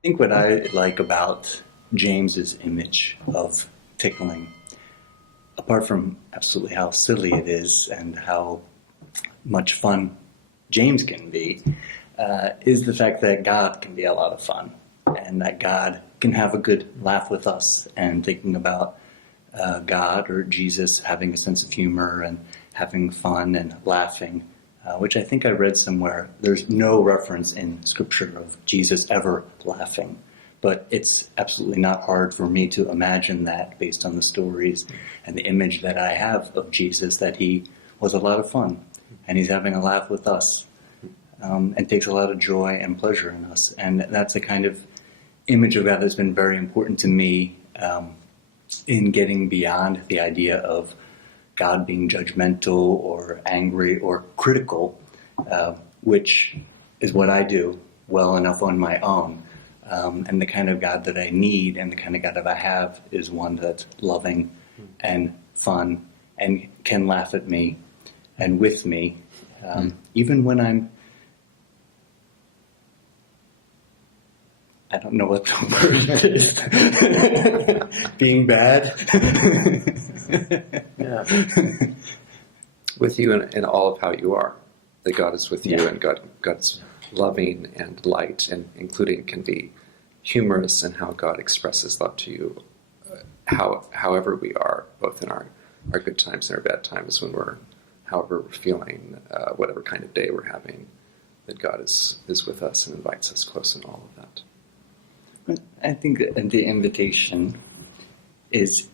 I think what I like about James's image of tickling, apart from absolutely how silly it is and how much fun James can be, is the fact that God can be a lot of fun and that God can have a good laugh with us, and thinking about God or Jesus having a sense of humor and having fun and laughing, which I think I read somewhere. There's no reference in Scripture of Jesus ever laughing, but it's absolutely not hard for me to imagine that based on the stories and the image that I have of Jesus, that he was a lot of fun and he's having a laugh with us, and takes a lot of joy and pleasure in us. And that's the kind of image of God that's been very important to me, in getting beyond the idea of God being judgmental or angry or critical, which is what I do well enough on my own. And the kind of God that I need and the kind of God that I have is one that's loving and fun and can laugh at me and with me, even when I'm, I don't know what the word is, being bad. Yeah. With you in all of how you are. That God is with you, Yeah. and God's loving and light, and including can be humorous in how God expresses love to you, however we are, both in our good times and our bad times, when however we're feeling, whatever kind of day we're having, that God is with us and invites us close in all of that. I think that the invitation is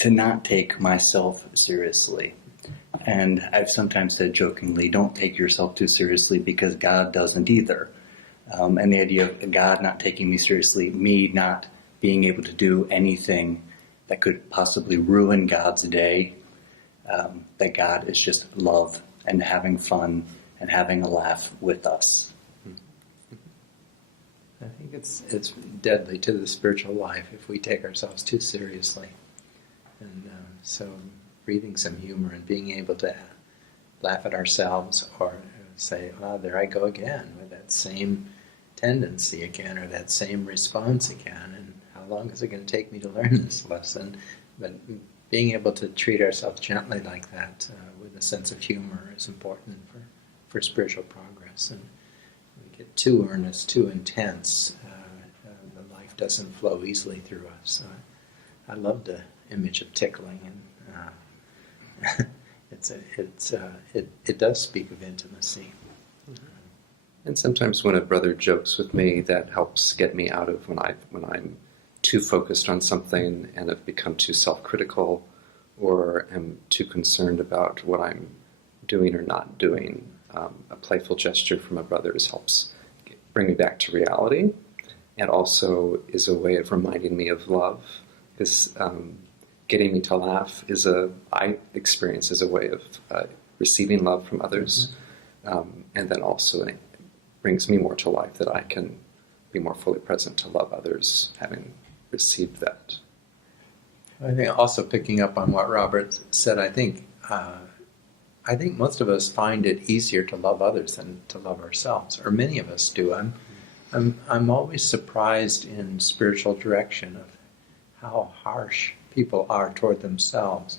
to not take myself seriously. And I've sometimes said jokingly, don't take yourself too seriously, because God doesn't either. And the idea of God not taking me seriously, me not being able to do anything that could possibly ruin God's day, that God is just love and having fun and having a laugh with us. I think it's deadly to the spiritual life if we take ourselves too seriously. And so breathing some humor and being able to laugh at ourselves, or say, oh, there I go again with that same tendency again, or that same response again, and how long is it going to take me to learn this lesson? But being able to treat ourselves gently like that, with a sense of humor, is important for spiritual progress. And we get too earnest, too intense, the life doesn't flow easily through us. So I love the image of tickling, and it does speak of intimacy. And sometimes when a brother jokes with me, that helps get me out of when I'm too focused on something and have become too self-critical, or am too concerned about what I'm doing or not doing. A playful gesture from a brother helps bring me back to reality, and also is a way of reminding me of love. Because getting me to laugh I experience as a way of receiving love from others, and then also it brings me more to life, that I can be more fully present to love others, having received that. I think also, picking up on what Robert said, I think most of us find it easier to love others than to love ourselves, or many of us do. I'm always surprised in spiritual direction of how harsh people are toward themselves,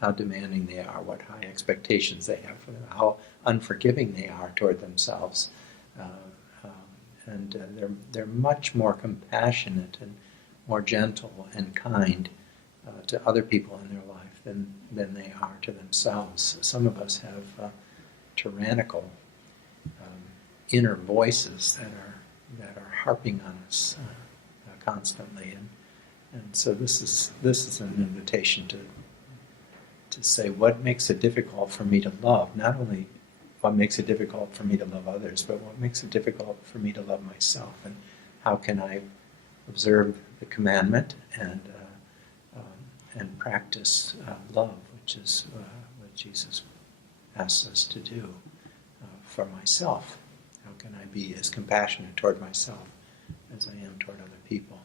how demanding they are, what high expectations they have for them, how unforgiving they are toward themselves, and they're much more compassionate and more gentle and kind to other people in their life than they are to themselves. Some of us have tyrannical inner voices that are harping on us constantly, and so this is an invitation to say, what makes it difficult for me to love? Not only what makes it difficult for me to love others, but what makes it difficult for me to love myself, and how can I observe the commandment and practice love, which is what Jesus asks us to do for myself. How can I be as compassionate toward myself as I am toward other people?